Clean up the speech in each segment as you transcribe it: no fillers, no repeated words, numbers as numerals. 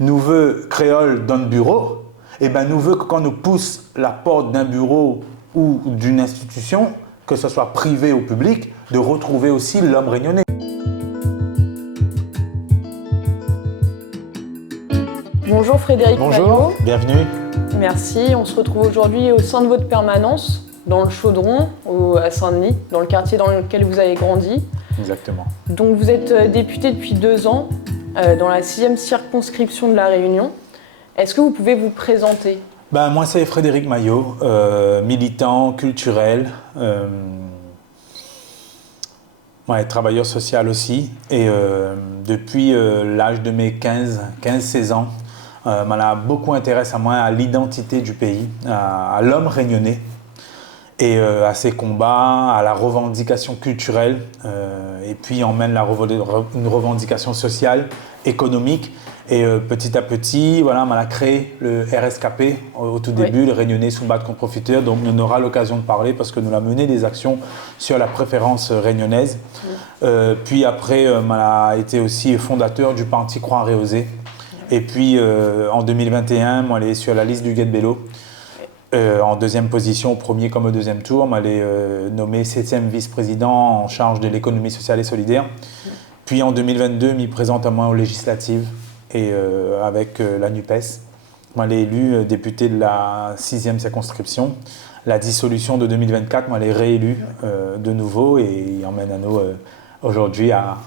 nous veut créole dans le bureau, et ben nous veut que quand nous pousse la porte d'un bureau ou d'une institution, que ce soit privé ou public, de retrouver aussi l'homme réunionnais. Bonjour Frédéric Bonjour, Maillot. bienvenue. Merci, on se retrouve aujourd'hui au sein de votre permanence, dans le Chaudron, à Saint-Denis, dans le quartier dans lequel vous avez grandi. Exactement. Donc vous êtes député depuis 2 ans, dans la 6e circonscription de La Réunion. Est-ce que vous pouvez vous présenter ? Moi, c'est Frédéric Maillot, militant culturel, travailleur social aussi. Et depuis l'âge de mes 15-16 ans, m'a beaucoup intéressé à l'identité du pays, à l'homme réunionnais et à ses combats, à la revendication culturelle. Et puis, on mène une revendication sociale, économique. Et petit à petit, on a créé le RSKP au tout début, le Réunionnais sous bas de contre-profiteur, dont on aura l'occasion de parler parce que nous avons mené des actions sur la préférence réunionnaise. Puis après, on a été aussi fondateur du Parti Croix-Réosé. Et puis en 2021, on est sur la liste du Guet de Bello. En deuxième position, au premier comme au deuxième tour, on est nommé 7e vice-président en charge de l'économie sociale et solidaire. Puis en 2022, je me présente à moi aux législatives. Et avec la NUPES, moi, je l'ai élu député de la 6e circonscription. La dissolution de 2024, moi, je l'ai réélu de nouveau et il emmène à nous aujourd'hui à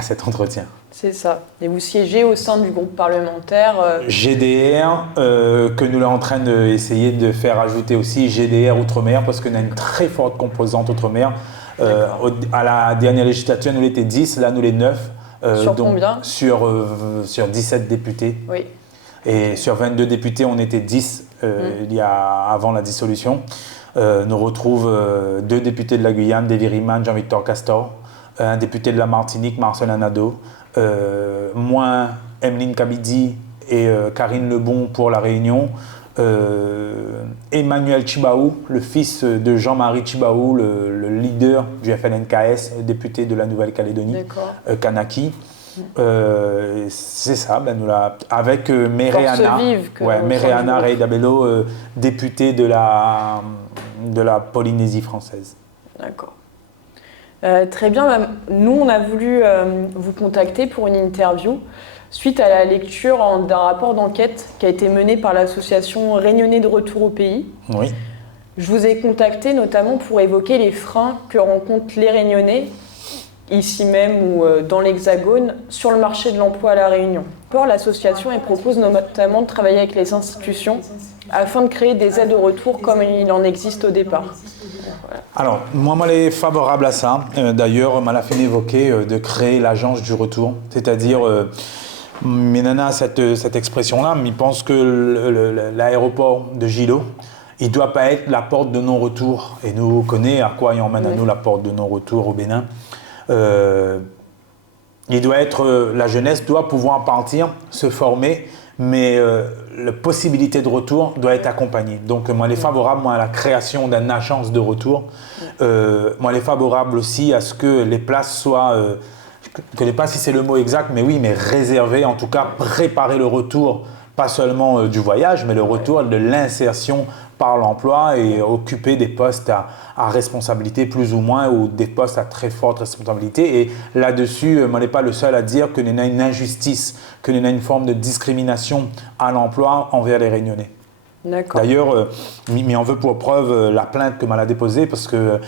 cet entretien. C'est ça. Et vous siégez au sein du groupe parlementaire GDR, que nous sommes en train d'essayer de faire ajouter aussi GDR Outre-mer, parce qu'on a une très forte composante Outre-mer. À la dernière législature, nous étions 10, là, nous les 9. Sur combien ? Sur 17 députés. Oui. Et sur 22 députés, on était 10 avant la dissolution. Nous retrouve 2 députés de la Guyane, Davy Riman, Jean-Victor Castor, un député de la Martinique, Marcel Anado, moi, Emeline Kabidi et Karine Lebon pour la Réunion, Emmanuel Chibaou, le fils de Jean-Marie Chibaou, le leader du FLNKS, député de la Nouvelle-Calédonie, Kanaki. C'est ça, avec Méréana, Méréana Reydabello, députée de la Polynésie française. D'accord. Très bien, nous on a voulu vous contacter pour une interview suite à la lecture d'un rapport d'enquête qui a été mené par l'association Réunionnais de retour au pays. Oui. Je vous ai contacté notamment pour évoquer les freins que rencontrent les Réunionnais, ici même ou dans l'Hexagone, sur le marché de l'emploi à La Réunion. L'association propose notamment de travailler avec les institutions afin de créer des aides au retour comme il en existe au départ. Voilà. Alors, moi, je suis favorable à ça. D'ailleurs, on m'a fait évoquer de créer l'agence du retour, c'est-à-dire... Ménana, cette expression-là, mais il pense que l'aéroport de Gilo, il ne doit pas être la porte de non-retour. Et nous connaissons à quoi il emmène à nous la porte de non-retour au Bénin. Il doit être, la jeunesse doit pouvoir partir, se former, mais la possibilité de retour doit être accompagnée. Donc moi, je suis favorable à la création d'une agence de retour. Moi, je suis favorable aussi à ce que les places soient... je ne connais pas si c'est le mot exact, mais oui, mais réserver, en tout cas préparer le retour, pas seulement du voyage, mais le retour de l'insertion par l'emploi et occuper des postes à responsabilité plus ou moins ou des postes à très forte responsabilité. Et là-dessus, on n'est pas le seul à dire que nous avons une injustice, que nous avons une forme de discrimination à l'emploi envers les Réunionnais. D'ailleurs, mais on veut pour preuve la plainte que m'a déposée parce que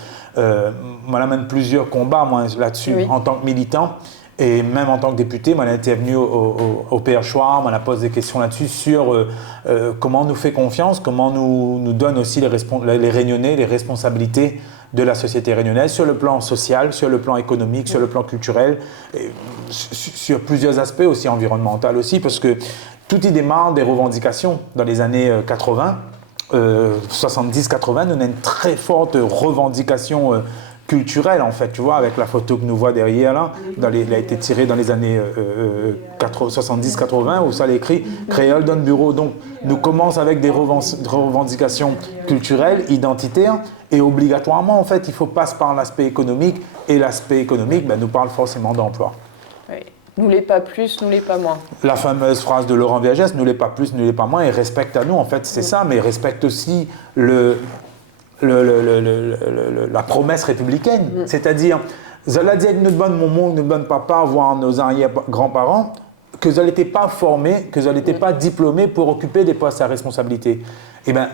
moi, mène plusieurs combats là-dessus en tant que militant et même en tant que député. Moi, j'ai été venu au PHOA, on a posé des questions là-dessus sur comment on nous fait confiance, comment nous donne aussi les Réunionnais les responsabilités de la société réunionnaise sur le plan social, sur le plan économique, sur le plan culturel, et sur plusieurs aspects aussi environnementaux aussi, parce que tout y démarre des revendications dans les années 80, 70-80, nous avons une très forte revendication culturelle en fait, tu vois, avec la photo que nous voit derrière là, il a été tiré dans les années 70-80 où ça l'écrit « Créole donne bureau ». Donc nous commençons avec des revendications culturelles, identitaires et obligatoirement en fait il faut passer par l'aspect économique et l'aspect économique nous parle forcément d'emploi. Oui. Nous l'est pas plus, nous l'est pas moins. La fameuse phrase de Laurent Viagès, nous l'est pas plus, nous l'est pas moins, et respecte à nous, en fait, c'est ça, mais respecte aussi la promesse républicaine. C'est-à-dire, Zola dit nous bonne maman, nous bonne papa, voire nos arrière-grands-parents, que Zola n'était pas formé, que Zola n'était pas diplômé pour occuper des postes à responsabilité. Eh bien,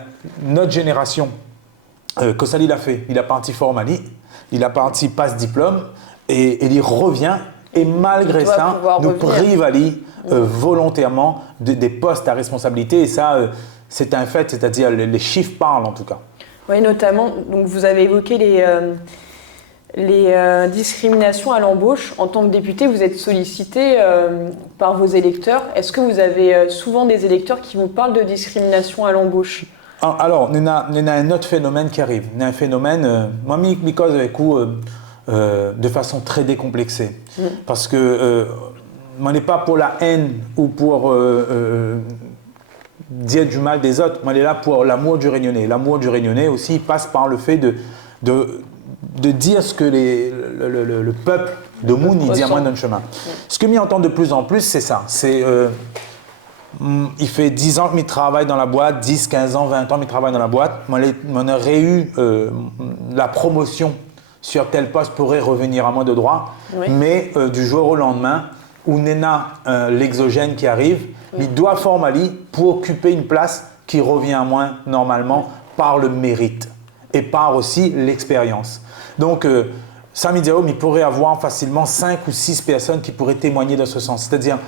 notre génération, que ça il a fait, il a parti formali, il a parti passe diplôme, et il y revient. Et malgré ça, nous prive volontairement des postes à responsabilité. Et ça, c'est un fait, c'est-à-dire les chiffres parlent en tout cas. Oui, notamment, donc vous avez évoqué les discriminations à l'embauche. En tant que député, vous êtes sollicité par vos électeurs. Est-ce que vous avez souvent des électeurs qui vous parlent de discrimination à l'embauche? Alors, il y a un autre phénomène qui arrive. Il y a un phénomène, moi, je cause avec vous de façon très décomplexée. Parce que on n'est pas pour la haine ou pour dire du mal des autres, on est là pour l'amour du Réunionnais. L'amour du Réunionnais aussi passe par le fait de dire ce que le peuple de Moun il dit à moins d'un chemin. Ce que m'y entend de plus en plus, c'est ça. C'est il fait 10 ans que je travaille dans la boîte, 10, 15 ans, 20 ans que je travaille dans la boîte. On aurait eu la promotion sur tel poste pourrait revenir à moi de droit, mais du jour au lendemain, où Nena, l'exogène qui arrive, il doit formaler pour occuper une place qui revient à moi normalement par le mérite et par aussi l'expérience. Donc, Sami Diao, il pourrait avoir facilement 5 ou 6 personnes qui pourraient témoigner dans ce sens. C'est-à-dire,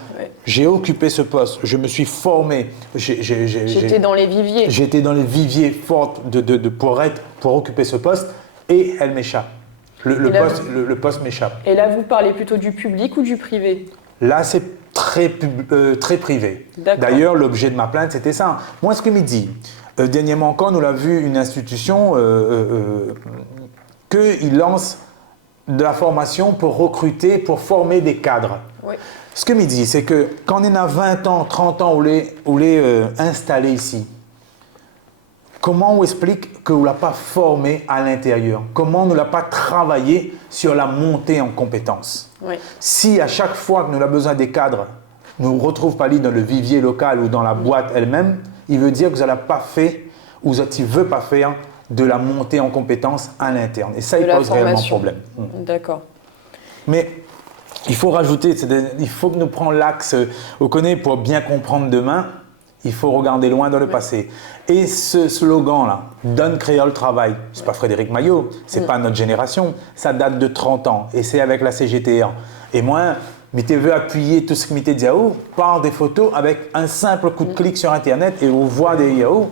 j'ai occupé ce poste, je me suis formé. J'étais dans les viviers. J'étais dans les viviers forts pour occuper ce poste et elle m'échappe. Le poste m'échappe. Et là, vous parlez plutôt du public ou du privé? Là, c'est très privé. D'ailleurs, l'objet de ma plainte, c'était ça. Moi, ce que me dit, dernièrement encore, nous l'avons vu une institution qu'il lance de la formation pour recruter, pour former des cadres. Oui. Ce que me dit, c'est que quand on est à 20 ans, 30 ans, on est installé ici, comment on explique qu'on ne l'a pas formé à l'intérieur? Comment on ne l'a pas travaillé sur la montée en compétences? Si à chaque fois que nous avons besoin des cadres, nous ne retrouvons pas dans le vivier local ou dans la boîte elle-même, il veut dire que vous n'avez pas fait ou vous ne veut pas faire de la montée en compétences à l'interne. Et ça, il pose réellement problème. D'accord. Mais il faut rajouter, il faut que nous prenions l'axe, vous connaissez, pour bien comprendre demain, il faut regarder loin dans le passé. Et ce slogan-là, « Donne créole travail », ce n'est pas Frédéric Maillot, ce n'est pas notre génération, ça date de 30 ans et c'est avec la CGTR. Et moi, je veux appuyer tout ce que je dit par des photos avec un simple coup de clic sur Internet et on voit des Yahoo.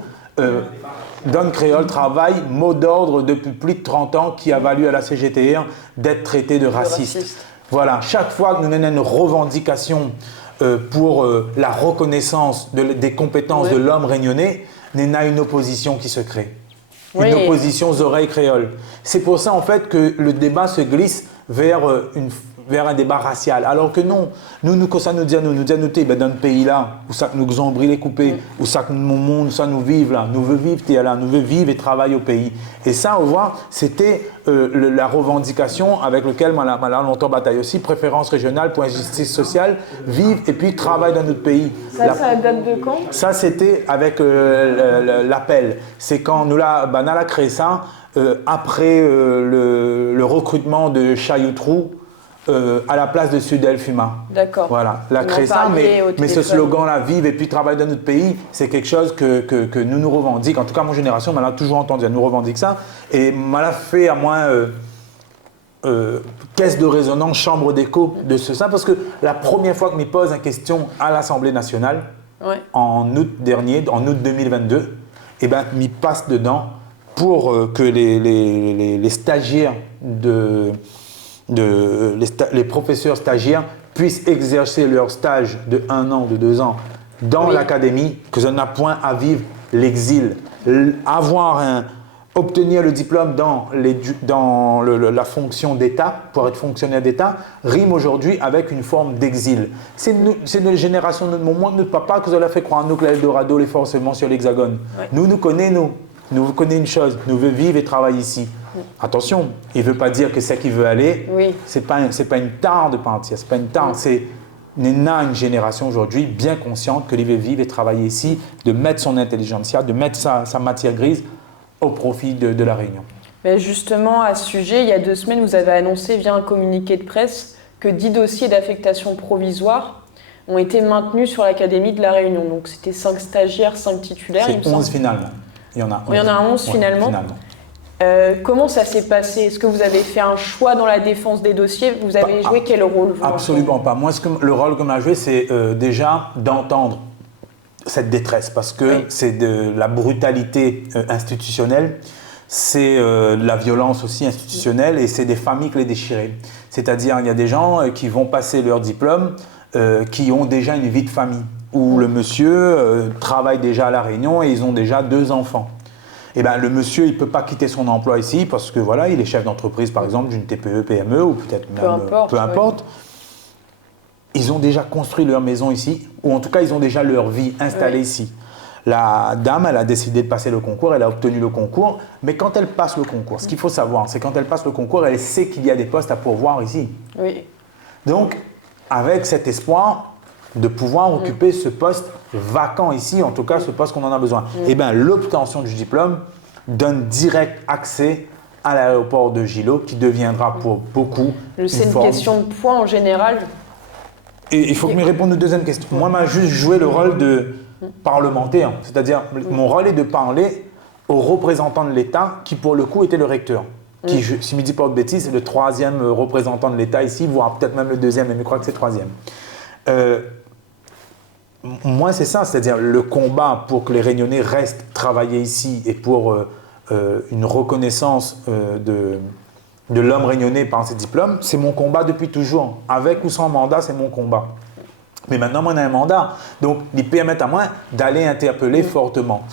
Donne créole travail, mot d'ordre depuis plus de 30 ans qui a valu à la CGTR d'être traité de raciste. Voilà, chaque fois que nous avons une revendication pour la reconnaissance des compétences de l'homme réunionnais, il y a une opposition qui se crée. Une opposition aux oreilles créoles. C'est pour ça en fait que le débat se glisse vers un débat racial. Alors que non, nous ça nous dit, dans le pays-là, où ça nous ont brûlé, coupé, où ça nous ça nous vivre là, nous veut vivre là, nous veut vivre et travailler au pays. Et ça, on voit, c'était la revendication avec laquelle on a longtemps bataillé aussi, préférence régionale pour justice sociale, vivre et puis travailler dans notre pays. Ça date de quand? Ça, c'était avec l'appel. C'est quand nous a créé ça après le recrutement de Chailloutrou. À la place de Sudel Fuma. D'accord. Voilà, la créé ça, mais ce slogan-là, vive et puis travaille dans notre pays, c'est quelque chose que nous revendiquons. En tout cas, mon génération m'a toujours entendu, elle nous revendique ça. Et m'a fait à moi caisse de résonance, chambre d'écho de ça, parce que la première fois que je me pose une question à l'Assemblée nationale, en août dernier, en août 2022, et ben, m'y passe dedans pour que les stagiaires les professeurs stagiaires puissent exercer leur stage de 1 an, de 2 ans dans l'académie, que ça n'a point à vivre l'exil. Obtenir le diplôme dans la fonction d'État, pour être fonctionnaire d'État, rime aujourd'hui avec une forme d'exil. C'est une génération de mon monde, notre papa, que vous avez fait croire à nous que l'Eldorado, les forcément sur l'Hexagone. Nous connaissons, nous connaissons une chose, nous voulons vivre et travailler ici. Attention, il ne veut pas dire que c'est qu'il veut aller. C'est pas une tare de partir, c'est pas une tare, c'est une génération aujourd'hui bien consciente que veut vivre et travailler ici, de mettre son intelligentsia, de mettre sa matière grise au profit de la Réunion. Mais justement, à ce sujet, il y a 2 semaines, vous avez annoncé via un communiqué de presse que 10 dossiers d'affectation provisoire ont été maintenus sur l'Académie de la Réunion. Donc c'était 5 stagiaires, 5 titulaires. C'est 11 finalement. Il y en a 11. Il y en a 11 finalement. Comment ça s'est passé? Est-ce que vous avez fait un choix dans la défense des dossiers? Vous avez joué quel rôle? Absolument pas. Moi, le rôle que m'a joué, c'est déjà d'entendre cette détresse, parce que c'est de la brutalité institutionnelle, c'est de la violence aussi institutionnelle, et c'est des familles clés déchirées. C'est-à-dire, il y a des gens qui vont passer leur diplôme, qui ont déjà une vie de famille, où le monsieur travaille déjà à La Réunion et ils ont déjà 2 enfants. Eh ben, le monsieur, il ne peut pas quitter son emploi ici parce que voilà, il est chef d'entreprise, par exemple, d'une TPE, PME ou peut-être même peu importe. Ils ont déjà construit leur maison ici, ou en tout cas, ils ont déjà leur vie installée ici. La dame, elle a décidé de passer le concours, elle a obtenu le concours, mais quand elle passe le concours, ce qu'il faut savoir, c'est quand elle passe le concours, elle sait qu'il y a des postes à pourvoir ici. Oui. Donc, avec cet espoir de pouvoir occuper ce poste vacant ici, en tout cas ce poste qu'on en a besoin. Eh bien, l'obtention du diplôme donne direct accès à l'aéroport de Gilo, qui deviendra pour beaucoup C'est une question de poids en général. Et il faut que me réponde aux deuxième question. Moi, m'a juste joué le rôle de parlementaire, c'est-à-dire mon rôle est de parler aux représentants de l'État, qui pour le coup était le recteur. Qui, si je ne me dis pas de bêtises, c'est le 3e représentant de l'État ici, voire peut-être même le 2e, mais je crois que c'est le 3e. Moi, c'est ça, c'est-à-dire le combat pour que les Réunionnais restent travailler ici et pour une reconnaissance de l'homme réunionnais par ses diplômes, c'est mon combat depuis toujours. Avec ou sans mandat, c'est mon combat. Mais maintenant, on a un mandat, donc il permet à moi d'aller interpeller fortement.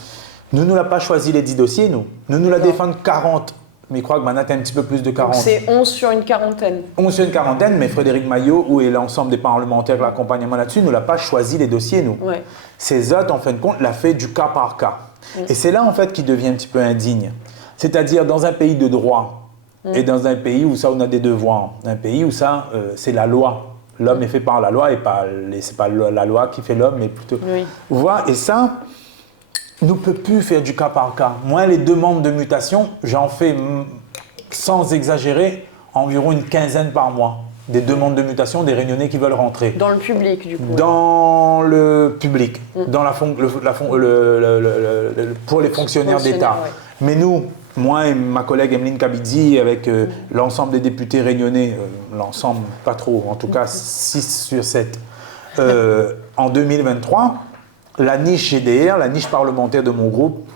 Nous ne l'avons pas choisi les 10 dossiers, nous la défendons 40. Mais je crois que maintenant, tu as un petit peu plus de 40. Donc c'est 11 sur une quarantaine. 11 sur une quarantaine, mais Frédéric Maillot, où est l'ensemble des parlementaires qui l'accompagnent là-dessus, nous l'a pas choisi les dossiers, nous. Ouais. Ces autres, en fin de compte, l'a fait du cas par cas. Et c'est là, en fait, qui devient un petit peu indigne. C'est-à-dire, dans un pays de droit, et dans un pays où ça, on a des devoirs, un pays où ça, c'est la loi. L'homme est fait par la loi, et c'est pas la loi qui fait l'homme, mais plutôt… Oui. Vous voyez, et ça… ne peut plus faire du cas par cas. Moi, les demandes de mutation, j'en fais, sans exagérer, environ une 15aine par mois. Des demandes de mutation des Réunionnais qui veulent rentrer. Dans le public, du coup. Dans le public, dans pour les fonctionnaires d'État. Ouais. Mais nous, moi et ma collègue Emeline Kabidzi, avec l'ensemble des députés réunionnais, l'ensemble, pas trop, en tout cas 6 sur 7, en 2023, la niche GDR, la niche parlementaire de mon groupe,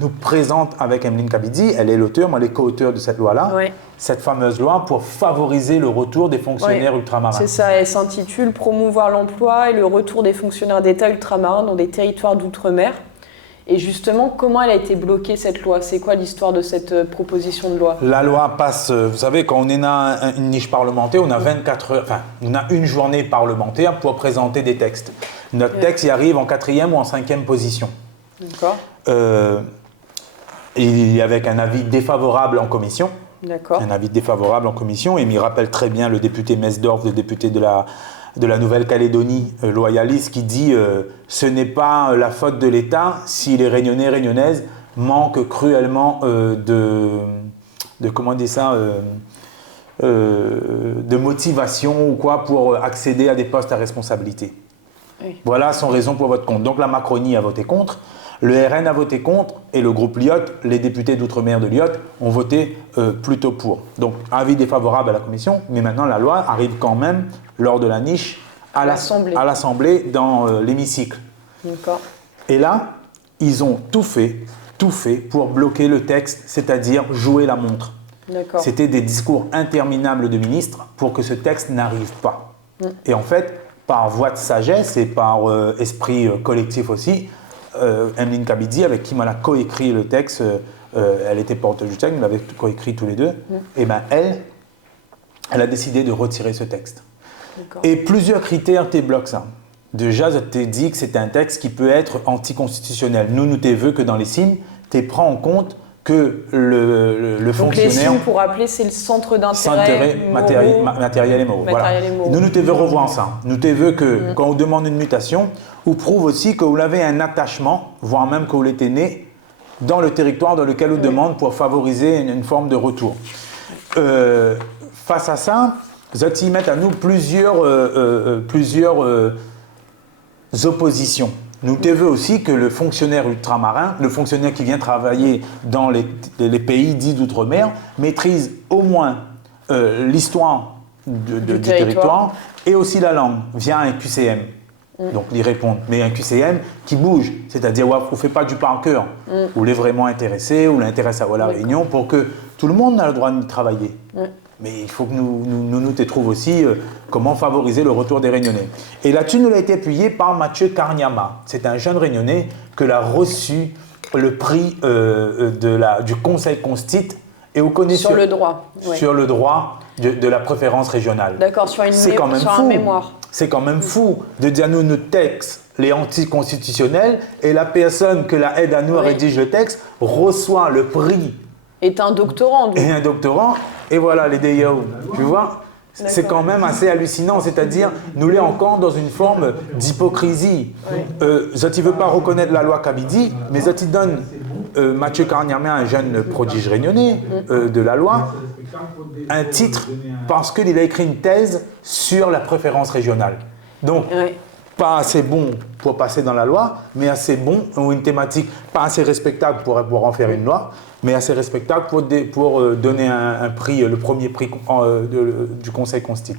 nous présente avec Emeline Kabidzi, elle est l'auteur, moi les co-auteurs de cette loi-là, cette fameuse loi pour favoriser le retour des fonctionnaires ultramarins. C'est ça, elle s'intitule « Promouvoir l'emploi et le retour des fonctionnaires d'État ultramarins dans des territoires d'outre-mer ». Et justement, comment elle a été bloquée cette loi? C'est quoi l'histoire de cette proposition de loi? La loi passe, vous savez, quand on est dans une niche parlementaire, on a 24 heures, enfin, on a une journée parlementaire pour présenter des textes. Notre texte y arrive en 4e ou en 5e position. D'accord. Avec un avis défavorable en commission. D'accord. Un avis défavorable en commission. Et il rappelle très bien le député Mesdorf, le député de la Nouvelle-Calédonie, loyaliste, qui dit ce n'est pas la faute de l'État si les Réunionnais et Réunionnaises manquent cruellement comment dire ça, de motivation ou quoi pour accéder à des postes à responsabilité. Oui. Voilà son raison pour votre compte. Donc la Macronie a voté contre, le RN a voté contre et le groupe Lyot, les députés d'outre-mer de Lyot, ont voté plutôt pour. Donc avis défavorable à la commission, mais maintenant la loi arrive quand même lors de la niche à l'Assemblée dans l'hémicycle. D'accord. Et là, ils ont tout fait pour bloquer le texte, c'est-à-dire jouer la montre. D'accord. C'était des discours interminables de ministres pour que ce texte n'arrive pas. Et en fait, par voie de sagesse et par esprit collectif aussi, Emeline Kabidzi, avec qui on a coécrit le texte, elle était porteuse du texte, nous l'avons coécrit tous les deux, et elle a décidé de retirer ce texte. Et plusieurs critères te bloquent ça. Déjà, je t'ai dit que c'est un texte qui peut être anticonstitutionnel. Nous te veux que dans les signes, tu prends en compte que le Donc les fonctionnaire... CIM, pour rappeler, c'est le centre Intérêt d'intérêt matériel et moraux. Voilà. Nous te veux revoir ça. Nous te veux que quand on demande une mutation, on prouve aussi que vous avez un attachement, voire même que vous l'êtes né dans le territoire dans lequel on demande pour favoriser une forme de retour. Face à ça, Zoti met à nous plusieurs oppositions. Nous te veux aussi que le fonctionnaire ultramarin, le fonctionnaire qui vient travailler dans les pays dits d'outre-mer, maîtrise au moins l'histoire du territoire et aussi la langue via un QCM. Donc, ils répondent. Mais un QCM qui bouge, c'est-à-dire où on ne fait pas du par cœur, où il est vraiment intéressé, où l'intéresse à voir la réunion pour que tout le monde a le droit de travailler. Mais il faut que nous te trouvions aussi comment favoriser le retour des Réunionnais. Et là-dessus, nous a été appuyé par Mathieu Karniama. C'est un jeune Réunionnais que l'a reçu le prix du Conseil Constit et vous connaissez sur le droit. Sur le droit de la préférence régionale. D'accord, sur un mémoire. C'est quand même fou de dire nous textes, les anticonstitutionnels, et la personne que la aide à nous rédige le texte reçoit le prix. Est un doctorant. Et un doctorant. Et voilà, les DIAO, tu vois, c'est quand même assez hallucinant, c'est-à-dire, nous l'est encore dans une forme d'hypocrisie. Zoti ne veut pas reconnaître la loi Kabidi, mais Zoti donne Mathieu Karniama, un jeune prodige réunionnais de la loi, un titre parce qu'il a écrit une thèse sur la préférence régionale. Donc, pas assez bon pour passer dans la loi, mais assez bon, ou une thématique pas assez respectable pour en faire une loi, mais assez respectable pour donner un prix, le premier prix du Conseil Constit.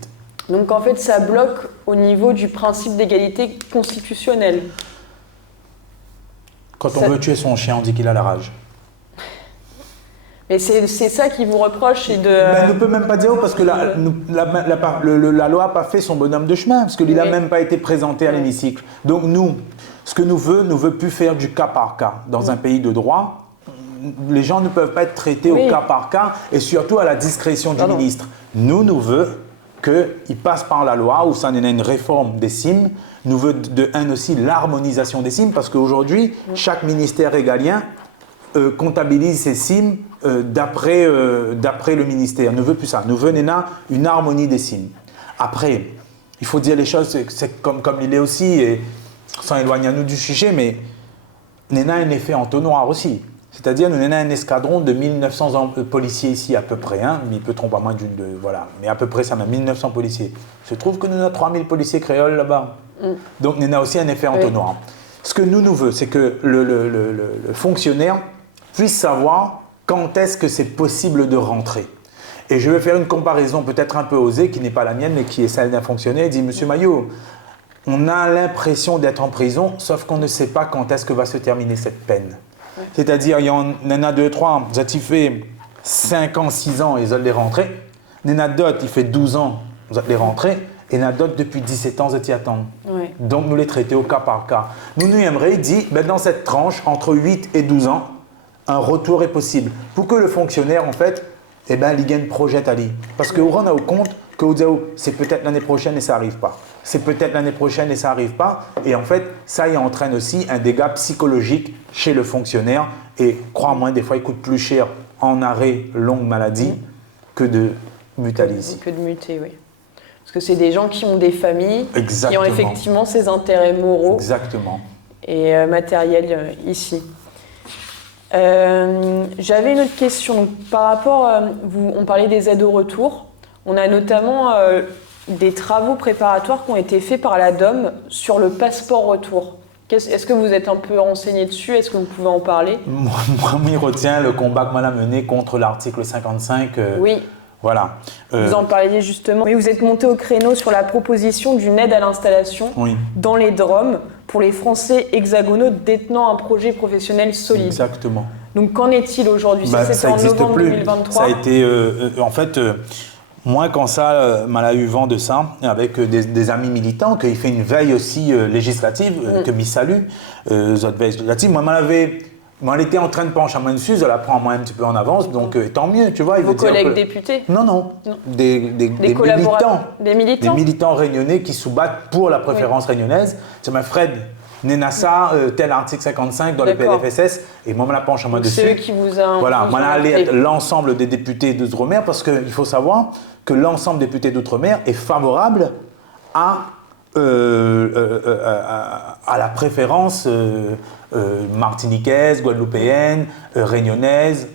Donc en fait, ça bloque au niveau du principe d'égalité constitutionnelle. Quand on veut tuer son chien, on dit qu'il a la rage. Mais c'est ça qui vous reproche et de... Ben, on ne peut même pas dire parce que la loi n'a pas fait son bonhomme de chemin, parce qu'il n'a même pas été présenté à l'hémicycle. Donc nous, ce que nous veut plus faire du cas par cas. Dans un pays de droit, les gens ne peuvent pas être traités au cas par cas et surtout à la discrétion du ministre. Nous veut qu'il passe par la loi ou ça en est une réforme des CIM. Nous veut aussi l'harmonisation des CIM parce qu'aujourd'hui, chaque ministère régalien comptabilise ses CIM d'après le ministère. Nous veut plus ça. Nous veut une harmonie des CIM. Après, il faut dire les choses, c'est comme il est aussi, et sans éloigner nous du sujet, mais nous avons un effet entonnoir aussi. C'est-à-dire, nous avons un escadron de 1900 policiers ici à peu près, hein, mais il peut tromper à moins voilà, mais à peu près ça, 1900 policiers. Je trouve que nous avons 3000 policiers créoles là-bas. Donc, nous avons aussi un effet entonnoir. Ce que nous veut, c'est que le fonctionnaire puisse savoir quand est-ce que c'est possible de rentrer. Et je vais faire une comparaison peut-être un peu osée, qui n'est pas la mienne, mais qui est celle d'un fonctionnaire. Il dit, Monsieur Maillot, on a l'impression d'être en prison, sauf qu'on ne sait pas quand est-ce que va se terminer cette peine. C'est-à-dire, il y en a 2, 3, vous avez fait 5 ans, 6 ans, ils ont les rentrer. Il y en a d'autres, il fait 12 ans, vous avez les rentrer. Et il y en a d'autres, depuis 17 ans, vous y attendent. Donc, nous les traiter au cas par cas. Nous aimerions dire, dans cette tranche, entre 8 et 12 ans, un retour est possible. Pour que le fonctionnaire, en fait, il gagne projet à lui. Parce qu'on rend compte que c'est peut-être l'année prochaine et ça n'arrive pas. C'est peut-être l'année prochaine et ça n'arrive pas. Et en fait, ça y entraîne aussi un dégât psychologique chez le fonctionnaire. Et crois-moi, des fois, il coûte plus cher en arrêt longue maladie que de mutualiser. Que de muter, oui. Parce que c'est des gens qui ont des familles, qui ont effectivement ces intérêts moraux et matériels ici. J'avais une autre question. Par rapport, on parlait des aides au retour. On a notamment des travaux préparatoires qui ont été faits par la DOM sur le passeport retour. Est-ce que vous êtes un peu renseigné dessus? Est-ce que vous pouvez en parler? Moi, je retiens le combat que l'on a mené contre l'article 55. Oui. Voilà. Vous en parliez justement. Mais vous êtes monté au créneau sur la proposition d'une aide à l'installation dans les DROM pour les Français hexagonaux détenant un projet professionnel solide. Exactement. Donc qu'en est-il aujourd'hui? C'était en novembre 2023. Ça a été, en fait, moi quand ça m'a eu vent de ça, avec des amis militants, qu'il fait une veille aussi législative, que m'y salue, votre veille législative, moi, elle était en train de pencher à main dessus, je la prends moi un petit peu en avance, donc tant mieux, tu vois. Vos collègues députés? Non. Des militants. Des militants? Des militants réunionnais qui se battent pour la préférence réunionnaise. C'est ma Fred, Nenassa, tel article 55 dans le PLFSS, et moi, je me la penche en moi dessus. C'est eux qui vous ont. Voilà, moi, j'alerte l'ensemble des députés d'Outre-mer parce qu'il faut savoir que l'ensemble des députés d'Outre-mer est favorable à la préférence martiniquaise, guadeloupéenne, réunionnaise.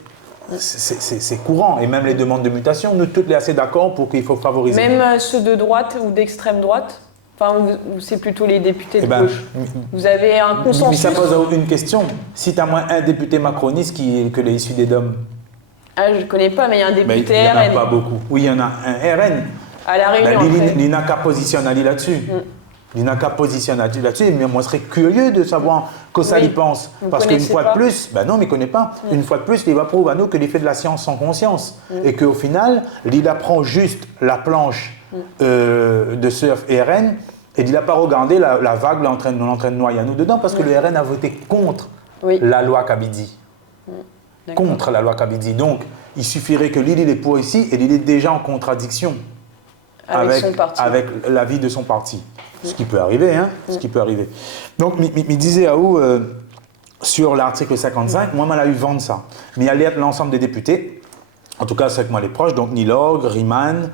C'est courant. Et même les demandes de mutation, nous toutes les assez d'accord pour qu'il faut favoriser. Même ceux de droite ou d'extrême droite? Enfin, ou c'est plutôt les députés de gauche? Vous avez un consensus? Mais ça pose une question. Si tu as moins un député macroniste que les issus des DOM? Ah, je ne connais pas, mais il y a un député RN. Il n'y en a pas beaucoup. Oui, il y en a un RN. À La Réunion. Il n'a qu'à positionner là-dessus. Il n'a qu'à positionner là-dessus, mais moi je serais curieux de savoir que ça y pense. Parce qu'une fois de plus, non, mais il ne connaît pas. Une fois de plus, il va prouver à nous qu'il fait de la science sans conscience. Et qu'au final, il apprend juste la planche de surf RN et il n'a pas regardé la vague, l'entraîne noyer à nous dedans, parce que le RN a voté contre la loi Kabidi. Contre la loi Kabidi. Donc, il suffirait que Lille est pour ici et il est déjà en contradiction avec l'avis de son parti. Ce qui peut arriver, hein. Ce qui peut arriver. Donc, il disait à où sur l'article 55, moi, je l'ai eu vendre ça. Mais il y a l'ensemble des députés, en tout cas, c'est avec moi les proches, donc Nilog, Riemann,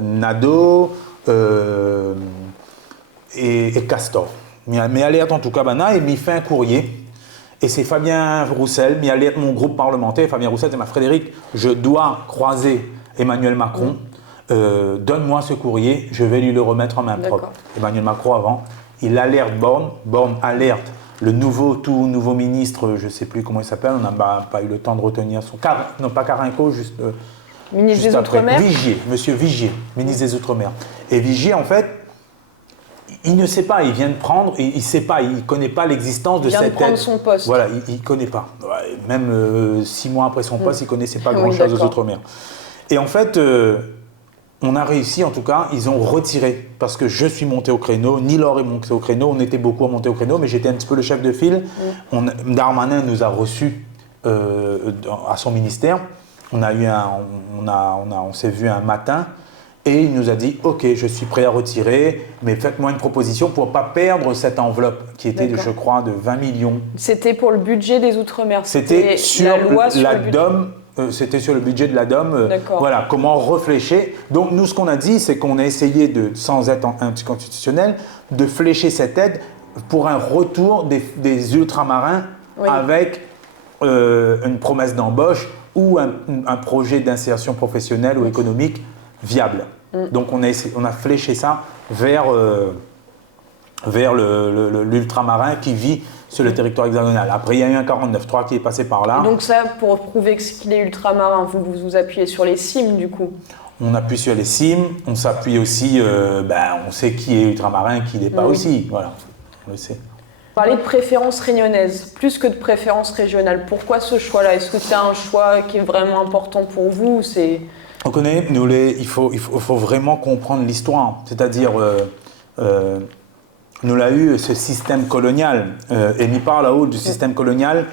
Nadeau et Castor. Mais alerte en tout cas, et il fait un courrier. Et c'est Fabien Roussel, mais alerte mon groupe parlementaire, Fabien Roussel, c'est ma Frédéric, je dois croiser Emmanuel Macron. Donne-moi ce courrier, je vais lui le remettre en main propre. Emmanuel Macron avant, il alerte Borne, Borne alerte le tout nouveau ministre, je ne sais plus comment il s'appelle, on n'a pas eu le temps de retenir son... non, pas Carinco, juste... ministre des Outre-mer. Vigier, monsieur Vigier, ministre des Outre-mer. Et Vigier, en fait, il ne sait pas, il vient de prendre, il ne sait pas, il ne connaît pas l'existence de cette aide. Il vient de prendre son poste. Voilà, il ne connaît pas. Même 6 mois après son poste, il ne connaissait pas grand-chose aux Outre-mer. Et en fait... on a réussi, en tout cas, ils ont retiré, parce que je suis monté au créneau, Nilor est monté au créneau, on était beaucoup à monter au créneau, mais j'étais un petit peu le chef de file. Darmanin nous a reçus à son ministère. On s'est vu un matin et il nous a dit « Ok, je suis prêt à retirer, mais faites-moi une proposition pour ne pas perdre cette enveloppe qui était, je crois, de 20 millions. » C'était pour le budget des Outre-mer. C'était sur la DOM. C'était sur le budget de la DOM. Voilà, comment réfléchir. Donc, nous, ce qu'on a dit, c'est qu'on a essayé, sans être anticonstitutionnel, de flécher cette aide pour un retour des ultramarins avec une promesse d'embauche ou un projet d'insertion professionnelle ou économique viable. Donc, on a fléché ça vers l'ultramarin qui vit sur le territoire hexagonal. Après, il y a eu un 49.3 qui est passé par là. Et donc ça, pour prouver qu'il est ultramarin, vous appuyez sur les CIM du coup? On appuie sur les CIM, on s'appuie aussi, on sait qui est ultramarin et qui n'est pas aussi. Voilà, on le sait. Parler de préférence réunionnaise, plus que de préférence régionale. Pourquoi ce choix-là? Est-ce que c'est un choix qui est vraiment important pour vous? On connaît, il faut vraiment comprendre l'histoire. C'est-à-dire... nous l'a eu ce système colonial, et il parle là-haut du système colonial,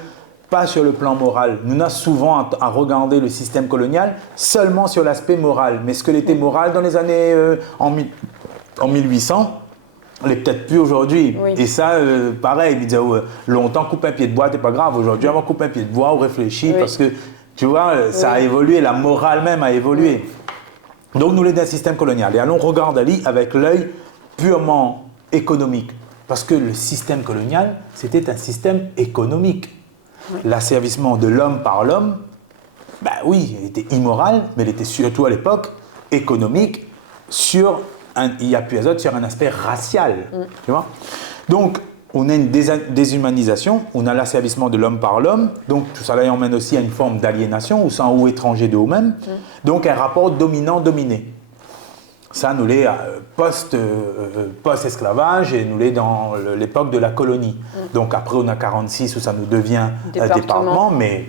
pas sur le plan moral. Nous avons souvent à regarder le système colonial seulement sur l'aspect moral. Mais ce que l'était moral dans les années en 1800, on n'est peut-être plus aujourd'hui. Et ça, pareil, il disait longtemps coupe un pied de bois, c'est pas grave. Aujourd'hui, on va couper un pied de bois ou réfléchir parce que, tu vois, ça a évolué, la morale même a évolué. Donc, nous, les d'un système colonial. Et allons regarder avec l'œil purement économique. Parce que le système colonial, c'était un système économique. L'asservissement de l'homme par l'homme, oui, il était immoral, mais il était surtout à l'époque économique, sur un aspect racial. Tu vois? Donc, on a une déshumanisation, on a l'asservissement de l'homme par l'homme, donc tout ça là emmène aussi à une forme d'aliénation, ou étranger de eux-mêmes, donc un rapport dominant-dominé. Ça, nous l'est post-esclavage et nous l'est dans l'époque de la colonie. Donc après, on a 46 où ça nous devient département, mais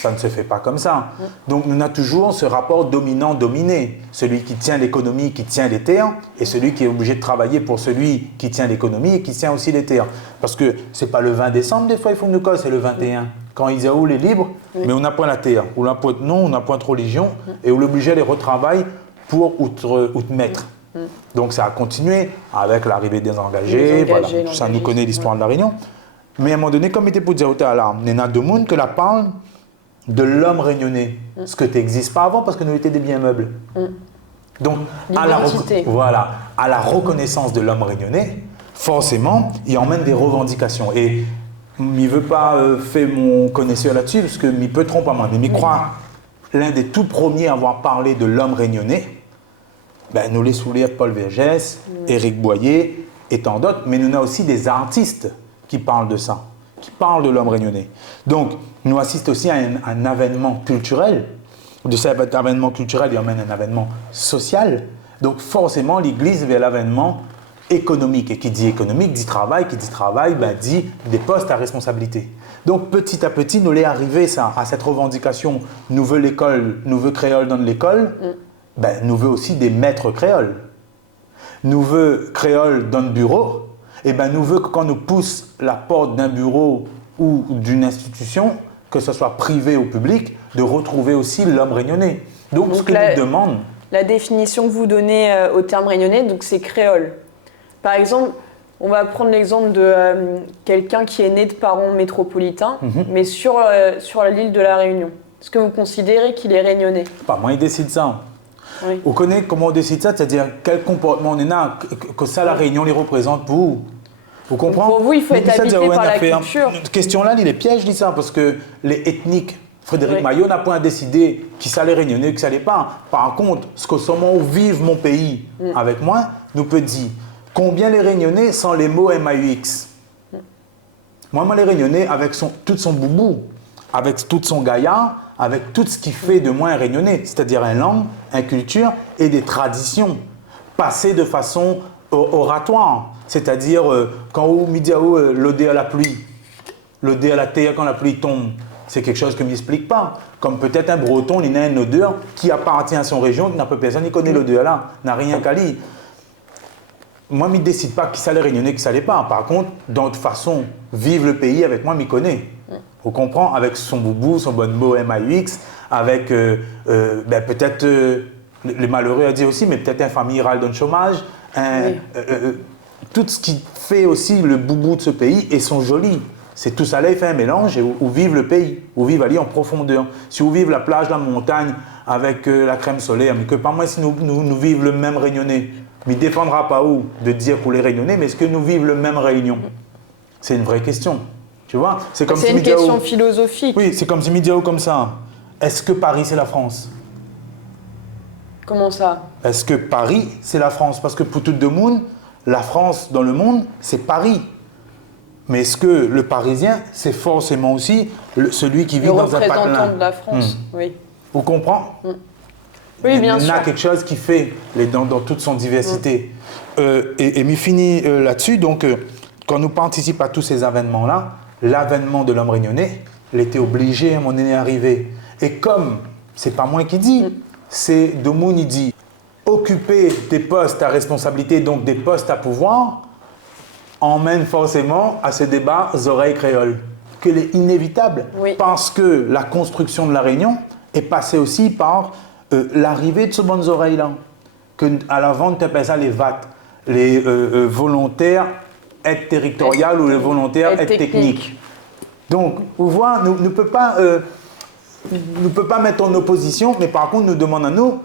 ça ne se fait pas comme ça. Donc on a toujours ce rapport dominant-dominé. Celui qui tient l'économie, qui tient les terres, et celui qui est obligé de travailler pour celui qui tient l'économie et qui tient aussi les terres. Parce que ce n'est pas le 20 décembre, des fois, il faut que nous colle, c'est le 21. Quand Isaoul est libre, mais on n'a point la terre. On n'a point de religion, et on l'oblige à les retravailler pour outre-mettre. Donc ça a continué avec l'arrivée des engagés, voilà. Ça nous connaît l'histoire de la Réunion. Mais à un moment donné, comme il était pour dire là, il y en a deux mondes que la parle de l'homme réunionnais, ce que n'existe pas avant parce que nous étions des biens meubles. Donc à la reconnaissance de l'homme réunionnais, forcément, il emmène des revendications. Et il ne veut pas faire mon connaisseur là-dessus parce que il peut tromper à moi, mais il croit l'un des tout premiers à avoir parlé de l'homme réunionnais. Ben, nous les soulèvent Paul Vergès, Éric Boyer et tant d'autres, mais nous avons aussi des artistes qui parlent de ça, qui parlent de l'homme réunionnais. Donc, nous assistons aussi à un avènement culturel. De cet avènement culturel, il emmène un avènement social. Donc, forcément, l'Église vers l'avènement économique. Et qui dit économique, dit travail, ben, dit des postes à responsabilité. Donc, petit à petit, nous l'est arrivé ça, à cette revendication. Nous veut l'école, nous veut créole dans l'école. Ben, nous veut aussi des maîtres créoles. Nous veut créole dans le bureau. Et ben, nous veut que quand nous pousse la porte d'un bureau ou d'une institution, que ce soit privé ou public, de retrouver aussi l'homme réunionnais. Donc ce que nous demande... La définition que vous donnez au terme réunionnais, donc c'est créole. Par exemple, on va prendre l'exemple de quelqu'un qui est né de parents métropolitains, mais sur l'île de la Réunion. Est-ce que vous considérez qu'il est réunionnais? Pas moi, il décide ça. Oui. On connaît comment on décide ça, c'est-à-dire quel comportement on a, que ça la Réunion les représente pour vous. Vous comprenez? Pour vous, il faut être habité par la culture. Cette question-là, il est piège, je dis ça, parce que les ethniques, Frédéric Maillot n'a pas décidé qui ça les Réunionnais, qui ça l'est pas. Par contre, ce que seulement où vive mon pays avec moi, nous peut dire combien les Réunionnais sans les mots MAUX. Moi, les Réunionnais, avec tout son boubou, avec tout son gaillard, avec tout ce qui fait de moi un Réunionnais, c'est-à-dire une langue, une culture et des traditions, passées de façon oratoire. C'est-à-dire, quand on me dit l'odeur à la pluie, l'odeur à la terre quand la pluie tombe, c'est quelque chose que je ne m'explique pas. Comme peut-être un breton, il a une odeur qui appartient à son région, n'a pas personne qui connaît l'odeur là, n'a rien qu'à lire. Moi, je ne décide pas qui ça les Réunionnais, qui ça l'est pas. Par contre, d'autre façon, vivre le pays avec moi, je connais. On comprend, avec son boubou, son bon mot MAUX, avec ben, peut-être les malheureux à dire aussi, mais peut-être une famille râle dans le chômage, tout ce qui fait aussi le boubou de ce pays et sont jolis. C'est tout ça là, il fait un mélange et où vive le pays, où vive aller en profondeur. Si vous vivez la plage, la montagne, avec la crème solaire, mais que par moi, si nous vivons le même Réunionnais, mais il ne défendra pas où de dire pour les Réunionnais, mais est-ce que nous vivons le même Réunion? C'est une vraie question. Tu vois? C'est une question philosophique. Oui, c'est comme si Midiao comme ça. Est-ce que Paris, c'est la France? Comment ça? Est-ce que Paris, c'est la France? Parce que pour tout le monde, la France dans le monde, c'est Paris. Mais est-ce que le Parisien, c'est forcément aussi celui qui vit dans un patelin? Le représentant de la France, oui. Vous comprenez? Oui, bien sûr. Il y a quelque chose qui fait dans toute son diversité. Et m'y finit là-dessus. Donc, quand nous participons à tous ces événements-là, l'avènement de l'homme réunionnais, il était obligé à mon aîné arriver. Et comme, c'est pas moi qui dis, c'est Domoun, il dit, occuper des postes à responsabilité, donc des postes à pouvoir, emmène forcément à ce débat oreilles créoles, qu'il est inévitable, parce que la construction de la Réunion est passée aussi par l'arrivée de ce bonnes oreilles-là, que à l'avant, tu appelles ça les VAT, les volontaires aide territoriale ou les volontaires aide technique. Donc, vous voyez, nous ne peut pas mettre en opposition, mais par contre, nous demande à nous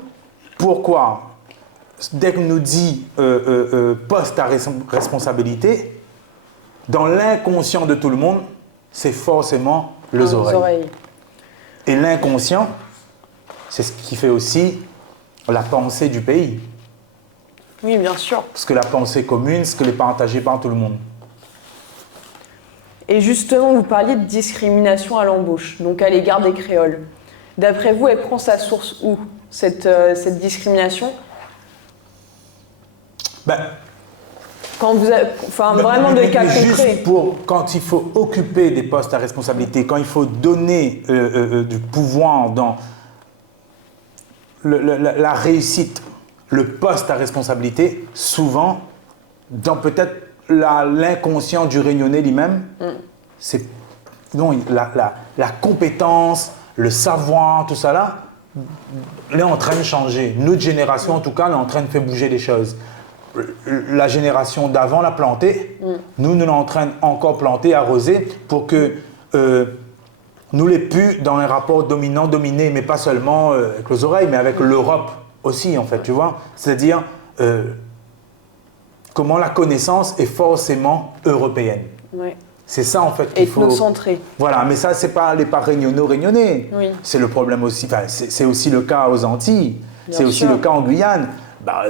pourquoi, dès que nous dit poste à responsabilité, dans l'inconscient de tout le monde, c'est forcément les oreilles. Et l'inconscient, c'est ce qui fait aussi la pensée du pays. Oui, bien sûr. Parce que la pensée commune, c'est que les partagée par tout le monde. Et justement, vous parliez de discrimination à l'embauche, donc à l'égard des créoles. D'après vous, elle prend sa source où, cette discrimination? Quand vous avez, vraiment des cas concrets. Juste quand il faut occuper des postes à responsabilité, quand il faut donner du pouvoir dans la réussite, le poste à responsabilité, souvent, dans peut-être l'inconscient du Réunionnais lui-même, c'est la compétence, le savoir, tout ça là, est en train de changer. Notre génération, en tout cas, elle est en train de faire bouger les choses. La génération d'avant l'a planté, nous sommes en train encore planter, arroser, pour que nous les pu dans un rapport dominant-dominé, mais pas seulement avec les oreilles, mais avec l'Europe aussi, en fait, tu vois. C'est-à-dire comment la connaissance est forcément européenne. Ouais. C'est ça, en fait, qu'il faut... Ethnocentré. Voilà, mais ça, c'est pas les réunionnais. Oui. C'est le problème aussi, enfin, c'est aussi le cas aux Antilles, c'est aussi sûr. le cas en Guyane. Bah,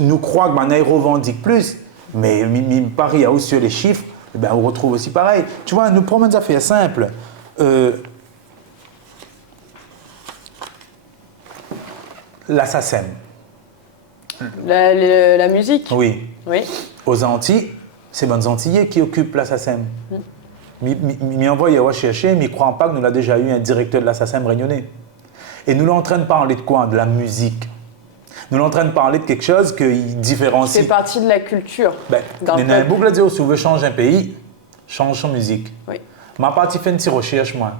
nous croyons qu'on revendique plus, mais Paris a aussi les chiffres, ben, on retrouve aussi pareil. Tu vois, nous prenons des affaires simples. La SACEM. La musique. Oui. Oui. Aux Antilles, c'est bonnes Antillais qui occupent la SACEM. Mais envoyé rechercher, mais ne croient pas que nous avons déjà eu un directeur de la SACEM réunionnais. Et nous sommes en train de parler de quoi? De la musique. Nous sommes en train de parler de quelque chose qui différencie. C'est partie de la culture. Ben, il y a un boucle à dire, si vous voulez changer un pays, change son musique. Oui. Ma partie fait une petite recherche, moi.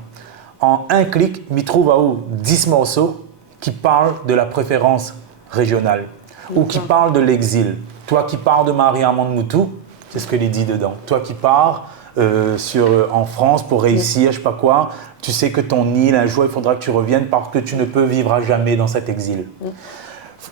En un clic, je trouve à où 10 morceaux qui parlent de la préférence régionale ou qui parlent de l'exil. Toi qui parles de Marie-Armande Moutou, c'est ce que il dit dedans. Toi qui pars en France pour réussir, je sais pas quoi, tu sais que ton île, un jour, il faudra que tu reviennes parce que tu ne peux vivre à jamais dans cet exil.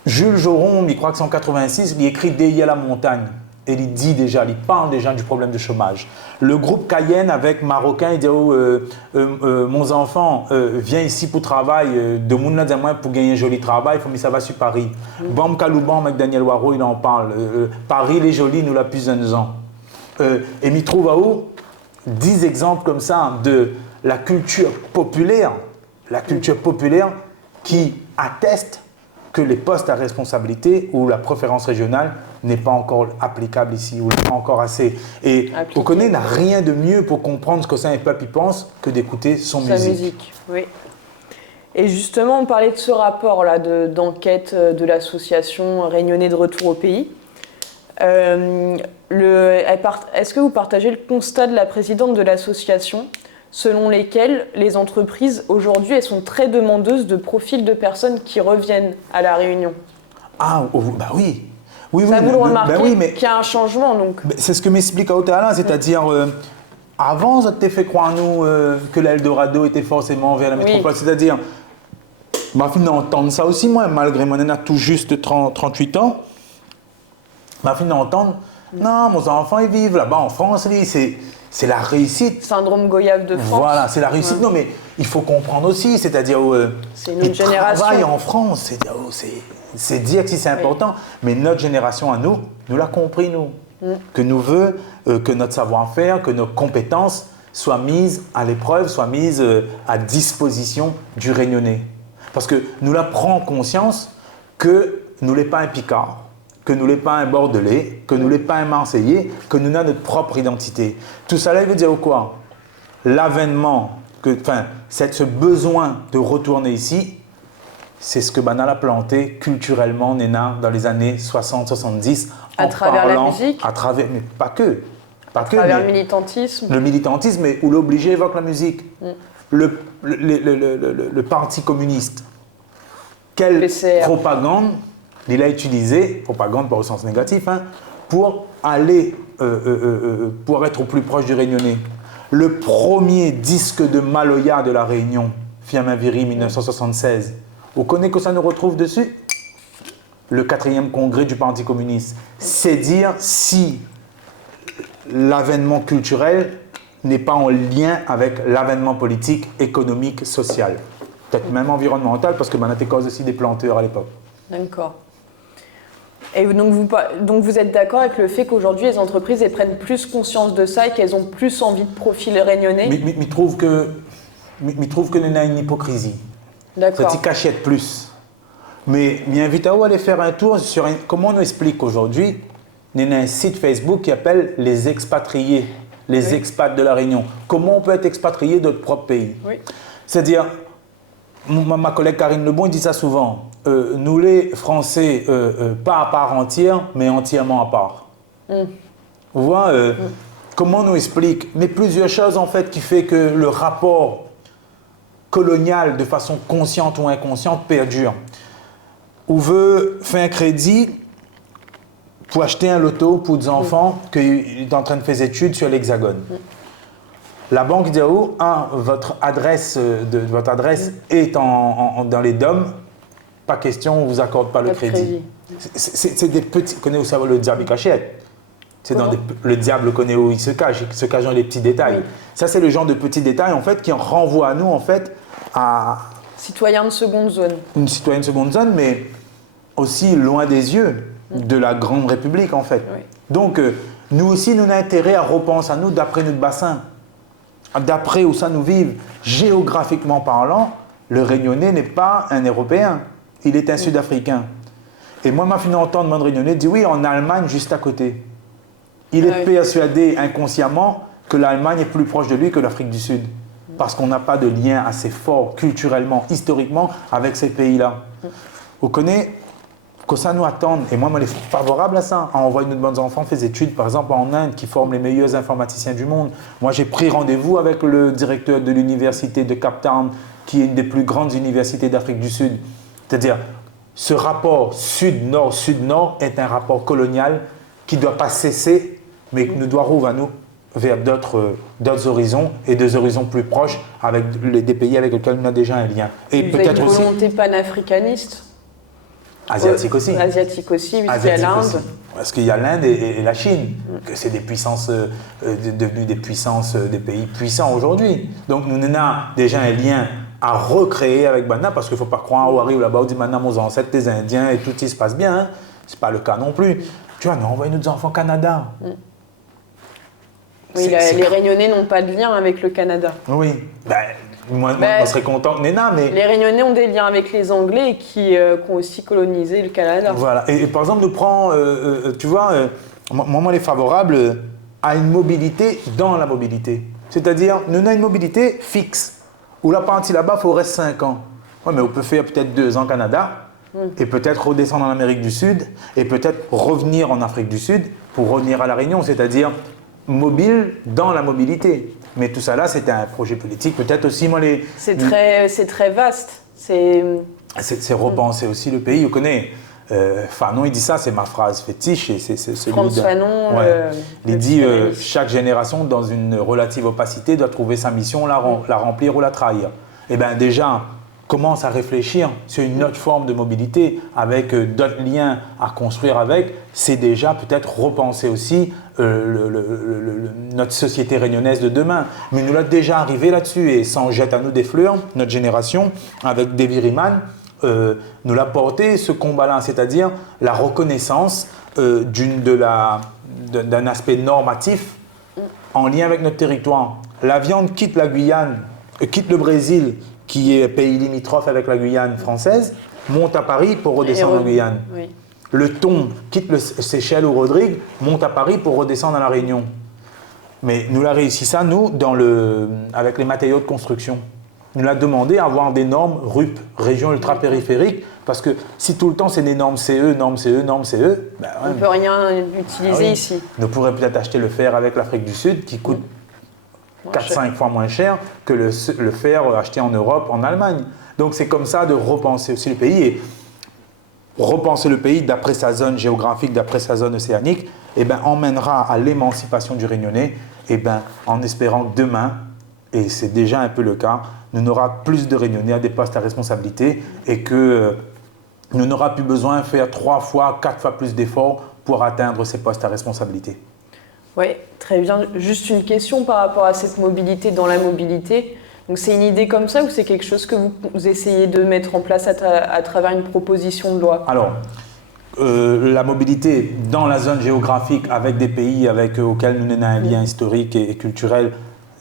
Jules Joron, il croit que c'est en 86, il écrit Déi à la montagne. Et il dit déjà, il parle déjà du problème de chômage. Le groupe Cayenne avec Marocain, il dit mon enfant vient ici pour travail, de mon moins pour gagner un joli travail, il faut que ça va sur Paris. Bam Kalouban avec Daniel Waro, il en parle. Paris, les jolis, nous l'a plus d'un ans. Et il trouve à où 10 exemples comme ça de la culture populaire qui atteste que les postes à responsabilité ou la préférence régionale n'est pas encore applicable ici, ou pas encore assez. Et Okoné n'a rien de mieux pour comprendre ce que c'est un peuple pense que d'écouter sa musique. Oui. Et justement, on parlait de ce rapport-là d'enquête de l'association Réunionnais de retour au pays. Est-ce que vous partagez le constat de la présidente de l'association selon lesquelles les entreprises, aujourd'hui, elles sont très demandeuses de profils de personnes qui reviennent à La Réunion? Ah, bah oui. Oui, ça, oui, vous le remarquez, mais qu'il y a un changement, donc. C'est ce que m'explique Aoteala, c'est-à-dire, avant, ça t'a fait croire, nous, que l'Eldorado était forcément vers la métropole. Oui. C'est-à-dire, ma fille d'entendre ça aussi, moi, malgré mon a tout juste 38 ans, ma fille d'entendre, non, mes enfants, ils vivent là-bas en France, c'est la réussite. Syndrome Goyave de France. Voilà, c'est la réussite. Ouais. Non, mais il faut comprendre aussi, c'est-à-dire, c'est une autre génération. Travaillent en France, c'est dire que si c'est important, oui. Mais notre génération à nous l'a compris, nous. Que nous veut que notre savoir-faire, que nos compétences soient mises à l'épreuve, soient mises à disposition du Réunionnais. Parce que nous la prenons conscience que nous n'est pas un Picard, que nous n'est pas un Bordelais, que nous n'est pas un Marseillais, que nous avons notre propre identité. Tout ça, là, il veut dire quoi? L'avènement, ce besoin de retourner ici, c'est ce que Banal a planté culturellement, Néna, dans les années 60-70. À travers la musique? À travers, mais pas que. À travers le militantisme? Le militantisme, mais où l'obligé évoque la musique. Le parti communiste. Quelle PCR. Propagande il a utilisé, propagande par au sens négatif, pour aller, pour être au plus proche du Réunionnais. Le premier disque de Maloya de la Réunion, Fiamaviri 1976, vous connaissez que ça nous retrouve dessus? Le 4e congrès du Parti communiste. C'est dire si l'avènement culturel n'est pas en lien avec l'avènement politique, économique, social. Peut-être même environnemental, parce que on était cause aussi des planteurs à l'époque. D'accord. Et donc vous êtes d'accord avec le fait qu'aujourd'hui les entreprises elles prennent plus conscience de ça et qu'elles ont plus envie de profils réunionnais? Mais je trouve que nous avons une hypocrisie. D'accord. Ça t'y cachette plus. Mais m'invite à aller faire un tour sur comment on nous explique aujourd'hui. Il y a un site Facebook qui appelle les expatriés, les expats de la Réunion. Comment on peut être expatrié de notre propre pays? Oui. C'est-à-dire, ma collègue Karine Lebon dit ça souvent. Nous les Français, pas à part entière, mais entièrement à part. Vous voyez, comment on nous explique? Mais plusieurs choses en fait qui fait que le rapport coloniale de façon consciente ou inconsciente perdure. On veut faire un crédit pour acheter un loto pour des enfants qui est en train de faire des études sur l'Hexagone. La banque dit votre adresse est dans les DOM, pas question, on ne vous accorde pas le crédit. C'est des petits. Vous connaissez où ça va le diable il cachette. Le diable connaît où il se cache dans les petits détails. Oui. Ça, c'est le genre de petits détails en fait, qui renvoie à nous en fait à. Citoyen de seconde zone. Une citoyenne de seconde zone, mais aussi loin des yeux de la Grande République en fait. Oui. Donc, nous aussi, nous avons intérêt à repenser à nous d'après notre bassin, d'après où ça nous vive. Géographiquement parlant, le Réunionnais n'est pas un Européen, il est un Sud-Africain. Et moi, ma fille entend demande Réunionnais dit oui, en Allemagne, juste à côté. Il est persuadé inconsciemment que l'Allemagne est plus proche de lui que l'Afrique du Sud. Parce qu'on n'a pas de lien assez fort culturellement, historiquement avec ces pays-là. Vous connaissez que ça nous attend, et moi, je suis favorable à ça, à envoyer nos bons enfants faire des études, par exemple en Inde, qui forment les meilleurs informaticiens du monde. Moi, j'ai pris rendez-vous avec le directeur de l'université de Cape Town, qui est une des plus grandes universités d'Afrique du Sud. C'est-à-dire, ce rapport sud-nord est un rapport colonial qui ne doit pas cesser, mais qui nous doit rouvrir à nous vers d'autres horizons et des horizons plus proches avec des pays avec lesquels on a déjà un lien. Et peut-être aussi une volonté panafricaniste. Asiatique aussi. Asiatique aussi, puisqu'il y a l'Inde. Parce qu'il y a l'Inde et la Chine, que c'est des puissances devenues des puissances, des pays puissants aujourd'hui. Donc nous avons déjà un lien à recréer avec Bana, parce qu'il ne faut pas croire au Harry ou là-bas, on dit maintenant nos ancêtres, les Indiens et tout, il se passe bien. Hein. Ce n'est pas le cas non plus. Tu vois, nous envoyons nos enfants au Canada. Oui, les Réunionnais n'ont pas de lien avec le Canada. Oui, moi, on serait content que Néna, mais... Les Réunionnais ont des liens avec les Anglais qui ont aussi colonisé le Canada. Voilà, et par exemple, nous prenons, tu vois, moi, on est favorable à une mobilité dans la mobilité. C'est-à-dire, nous avons une mobilité fixe. Où la partie là-bas, il faut rester 5 ans. Oui, mais on peut faire peut-être 2 ans au Canada, et peut-être redescendre en Amérique du Sud, et peut-être revenir en Afrique du Sud pour revenir à La Réunion, c'est-à-dire mobile dans la mobilité. Mais tout ça là, c'était un projet politique, peut-être aussi, moi, C'est très vaste. C'est repenser aussi le pays, vous connaissez. Fanon, il dit ça, c'est ma phrase fétiche. Et c'est François Fanon. Il dit chaque génération, dans une relative opacité, doit trouver sa mission, la remplir ou la trahir. Eh bien, déjà, commence à réfléchir sur une autre forme de mobilité, avec d'autres liens à construire avec. C'est déjà peut-être repenser aussi notre société réunionnaise de demain. Mais nous l'avons déjà arrivé là-dessus, et ça en jette à nous des fleurs, notre génération, avec Davy Riemann. Nous l'a porté ce combat-là, c'est-à-dire la reconnaissance d'un aspect normatif en lien avec notre territoire. La viande quitte la Guyane, quitte le Brésil, qui est pays limitrophe avec la Guyane française, monte à Paris pour redescendre en Guyane. Oui. Le thon quitte le Seychelles ou Rodrigue, monte à Paris pour redescendre à La Réunion. Mais nous l'avons réussi ça, nous, avec les matériaux de construction. Nous l'a demandé à avoir des normes RUP, région ultra-périphérique, parce que si tout le temps c'est des normes CE, normes CE, normes CE, on ne peut rien utiliser ici. Nous pourrions peut-être acheter le fer avec l'Afrique du Sud, qui coûte 4-5 fois moins cher que le fer acheté en Europe, en Allemagne. Donc c'est comme ça de repenser aussi le pays, et repenser le pays d'après sa zone géographique, d'après sa zone océanique, emmènera à l'émancipation du Réunionnais, en espérant que demain, et c'est déjà un peu le cas, nous aurons plus de Réunionnais à des postes à responsabilité, et que nous n'aurons plus besoin de faire 3 fois, 4 fois plus d'efforts pour atteindre ces postes à responsabilité. Oui, très bien. Juste une question par rapport à cette mobilité dans la mobilité. Donc c'est une idée comme ça, ou c'est quelque chose que vous essayez de mettre en place à travers une proposition de loi? Alors, la mobilité dans la zone géographique avec des pays auxquels nous avons un lien historique et culturel,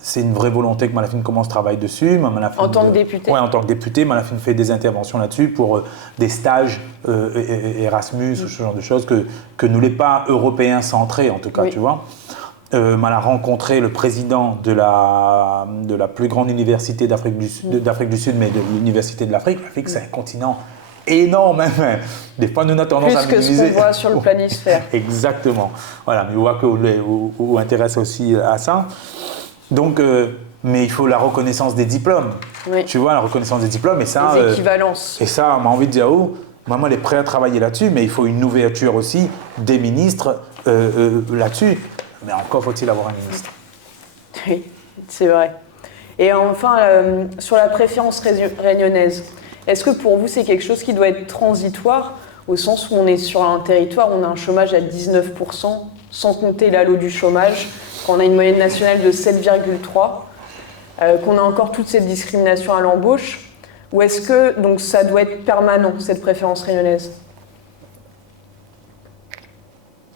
c'est une vraie volonté que Malafine commence à travailler dessus. En tant que député? Oui, en tant que député, Malafine fait des interventions là-dessus pour des stages Erasmus ou ce genre de choses que nous, les pas européens centrés en tout cas, tu vois. Mal a rencontré le président de la plus grande université d'Afrique du Sud, mais de l'université de l'Afrique. L'Afrique, c'est un continent énorme. Hein. Des fois, nous avons tendance à minimiser. Plus que ce qu'on voit sur le planisphère. Exactement. Voilà, mais on voit qu'on intéresse aussi à ça. Donc, mais il faut la reconnaissance des diplômes. Oui. Tu vois, la reconnaissance des diplômes et ça. Les équivalences. Et ça, on m'a envie de dire, oh, maman, elle est prête à travailler là-dessus, mais il faut une ouverture aussi des ministres là-dessus. Mais encore faut-il avoir un ministre. Oui, c'est vrai. Et enfin, sur la préférence réunionnaise, est-ce que pour vous, c'est quelque chose qui doit être transitoire, au sens où on est sur un territoire où on a un chômage à 19%, sans compter l'allo du chômage, qu'on a une moyenne nationale de 7,3%, qu'on a encore toute cette discrimination à l'embauche, ou est-ce que donc, ça doit être permanent, cette préférence réunionnaise?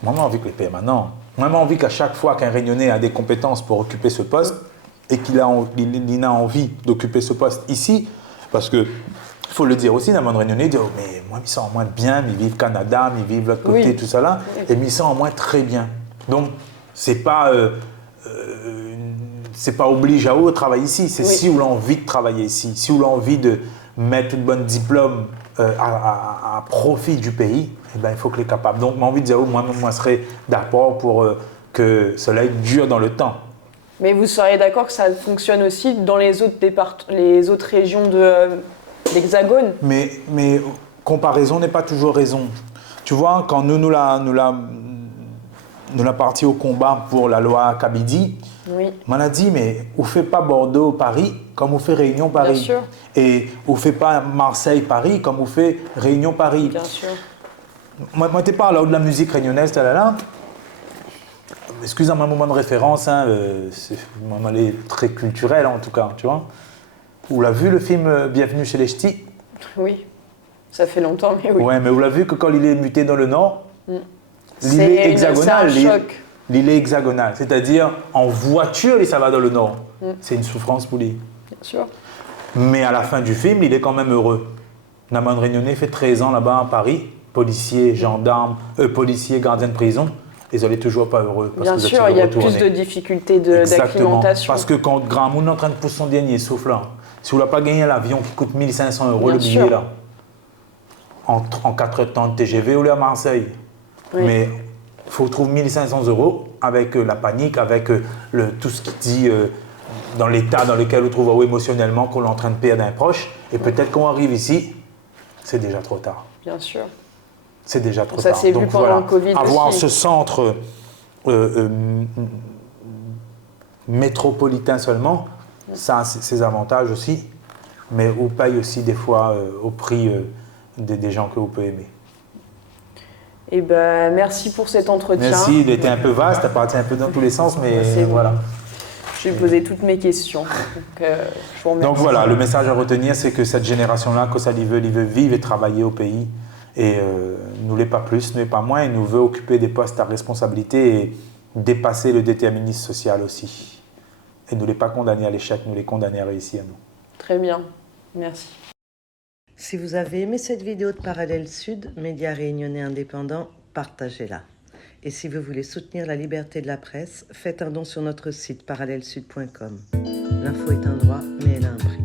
Moi, j'ai envie que les permanents. Moi, j'ai envie qu'à chaque fois qu'un Réunionnais a des compétences pour occuper ce poste et qu'il a envie d'occuper ce poste ici, parce que il faut le dire aussi, dans le monde réunionnais, ils disent oh, mais moi, ils sont en moins bien, ils vivent au Canada, ils vivent de l'autre côté, tout ça là, et ils sont en moins très bien. Donc, c'est pas oblige à eux de travailler ici, c'est si vous avez envie de travailler ici, si vous avez envie de mettre une bonne diplôme à profit du pays, eh ben, il faut que les capables. Donc, j'ai envie de dire, moi, je serais d'accord pour que cela dure dans le temps. Mais vous seriez d'accord que ça fonctionne aussi dans les autres régions de l'Hexagone? Mais comparaison n'est pas toujours raison. Tu vois, quand nous l'a parti au combat pour la loi Kabidi, on a dit, mais on ne fait pas Bordeaux-Paris comme on fait Réunion-Paris. Bien sûr. Et on ne fait pas Marseille-Paris comme on fait Réunion-Paris. Bien sûr. Moi, tu parles là-haut de la musique réunionnaise, là. Excusez-moi un moment de référence, hein, c'est un moment très culturel en tout cas, tu vois. Vous l'avez vu le film Bienvenue chez les Ch'tis? Oui, ça fait longtemps, mais oui. Ouais, mais vous l'avez vu que quand il est muté dans le Nord, l'île est hexagonale. L'île est hexagonale, c'est-à-dire en voiture, ça va dans le Nord. C'est une souffrance pour lui. Bien sûr. Mais à la fin du film, il est quand même heureux. Naman Réunionnais fait 13 ans là-bas à Paris, policier, gendarme, policier, gardien de prison. Ils n'allaient toujours pas heureux. Parce Bien sûr, il y a plus de difficultés d'acclimatation. Parce que quand Grand Monde est en train de pousser son dernier souffle là, si vous n'avez pas gagné l'avion qui coûte 1 500 € le billet là, en 4 temps de TGV, vous allez à Marseille. Mais il faut trouver 1 500 € avec la panique, avec tout ce qui dit dans l'état dans lequel vous trouvez émotionnellement qu'on est en train de perdre un proche. Et peut-être qu'on arrive ici, c'est déjà trop tard. Bien sûr. C'est déjà trop ça tard. Ça s'est vu pendant le Covid avoir aussi. Ce centre métropolitain seulement, ça a ses avantages aussi, mais on paye aussi des fois au prix des gens que vous pouvez aimer. Eh ben, merci pour cet entretien. Merci, il était un peu vaste, ça partit un peu dans tous les sens, mais voilà. Je vais poser toutes mes questions. Donc, je vous remercie. Donc voilà, le message à retenir, c'est que cette génération-là, que ça il veut vivre et travailler au pays. Et nous l'est pas plus, nous l'est pas moins, et nous veut occuper des postes à responsabilité et dépasser le déterminisme social aussi. Et nous l'est pas condamné à l'échec, nous les condamner à réussir, nous. Très bien, merci. Si vous avez aimé cette vidéo de Parallèle Sud, média réunionnais indépendant, partagez-la. Et si vous voulez soutenir la liberté de la presse, faites un don sur notre site parallèlesud.com. L'info est un droit, mais elle a un prix.